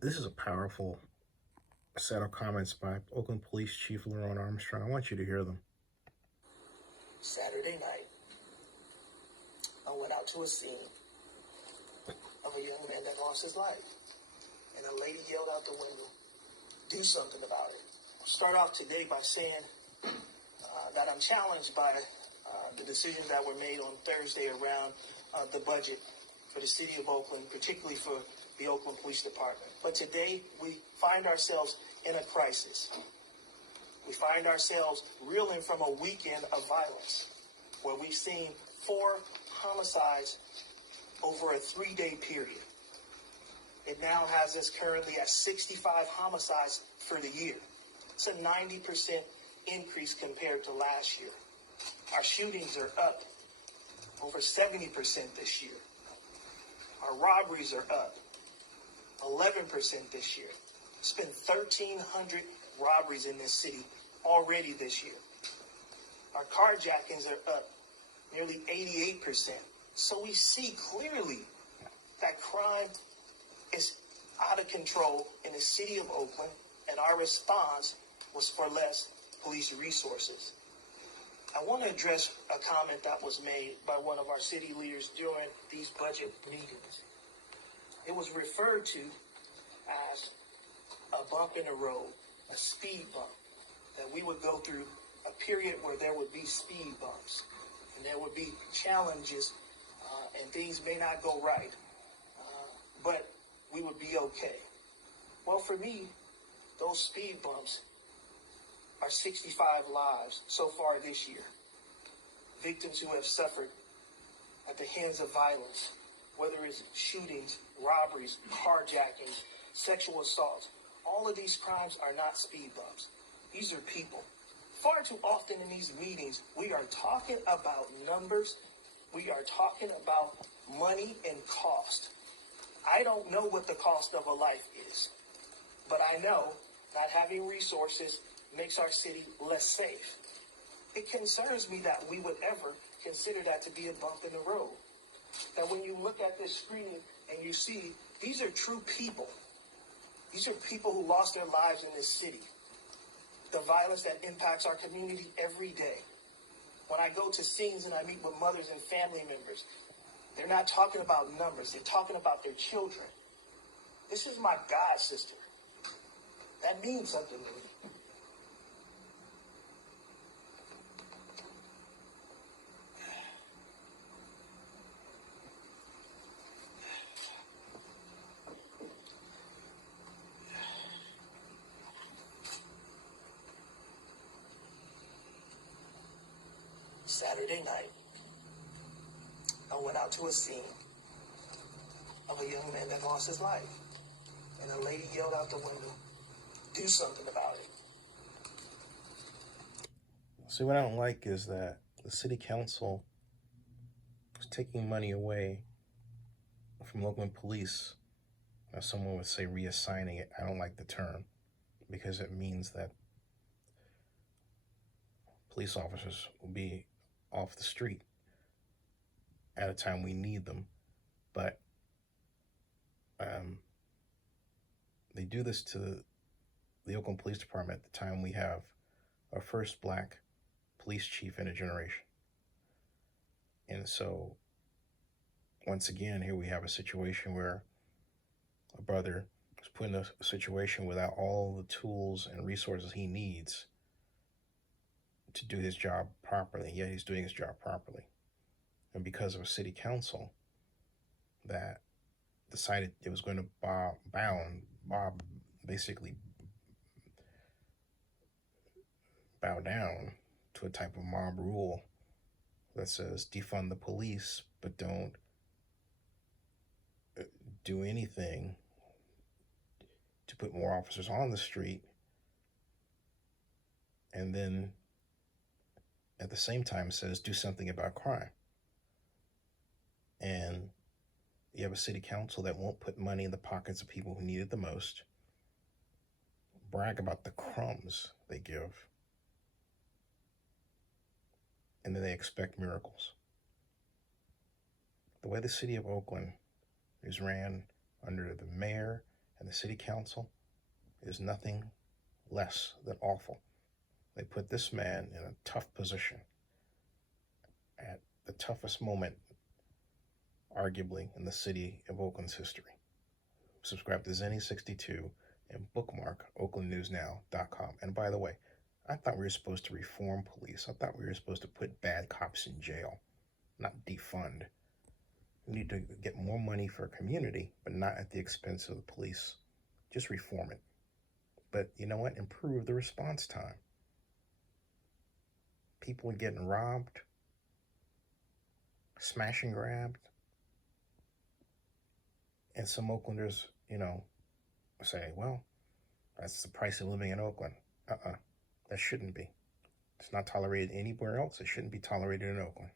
This is a powerful set of comments by Oakland Police Chief LaRonne Armstrong. I want you to hear them. Saturday night, I went out to a scene of a young man that lost his life. And a lady yelled out the window, "Do something about it." I'll start off today by saying that I'm challenged by the decisions that were made on Thursday around the budget for the city of Oakland, particularly for the Oakland Police Department. But today we find ourselves in a crisis. We find ourselves reeling from a weekend of violence where we've seen 4 homicides over a 3-day period. It now has us currently at 65 homicides for the year. It's a 90% increase compared to last year. Our shootings are up over 70% this year. Our robberies are up 11% this year. It's been 1,300 robberies in this city already this year. Our carjackings are up nearly 88%. So we see clearly that crime is out of control in the city of Oakland, and our response was for less police resources. I want to address a comment that was made by one of our city leaders during these budget meetings. It was referred to as a bump in the road, a speed bump, that we would go through a period where there would be speed bumps and there would be challenges and things may not go right, but we would be okay. Well, for me, those speed bumps are 65 lives so far this year. Victims who have suffered at the hands of violence, whether it's shootings, robberies, carjackings, sexual assaults. All of these crimes are not speed bumps. These are people. Far too often in these meetings, we are talking about numbers. We are talking about money and cost. I don't know what the cost of a life is, but I know not having resources makes our city less safe. It concerns me that we would ever consider that to be a bump in the road. That when you look at this screen and you see these are true people. These are people who lost their lives in this city. The violence that impacts our community every day. When I go to scenes and I meet with mothers and family members, they're not talking about numbers. They're talking about their children. This is my Godsister. That means something to me. Saturday night, I went out to a scene of a young man that lost his life. And a lady yelled out the window, "Do something about it." See, what I don't like is that the city council is taking money away from Oakland police. As someone would say, reassigning it. I don't like the term because it means that police officers will be off the street at a time we need them. But they do this to the Oakland Police Department at the time we have our first black police chief in a generation. And so, once again, here we have a situation where a brother is put in a situation without all the tools and resources he needs to do his job properly, yet he's doing his job properly. And because of a city council that decided it was going to basically bow down to a type of mob rule that says defund the police, but don't do anything to put more officers on the street, and then at the same time says do something about crime. And you have a city council that won't put money in the pockets of people who need it the most, brag about the crumbs they give, and then they expect miracles. The way the city of Oakland is ran under the mayor and the city council is nothing less than awful. They put this man in a tough position at the toughest moment, arguably, in the city of Oakland's history. Subscribe to Zenny62 and bookmark oaklandnewsnow.com. And by the way, I thought we were supposed to reform police. I thought we were supposed to put bad cops in jail, not defund. We need to get more money for a community, but not at the expense of the police. Just reform it. But you know what? Improve the response time. People are getting robbed, smash and grabbed. And some Oaklanders, say, well, that's the price of living in Oakland. That shouldn't be. It's not tolerated anywhere else. It shouldn't be tolerated in Oakland.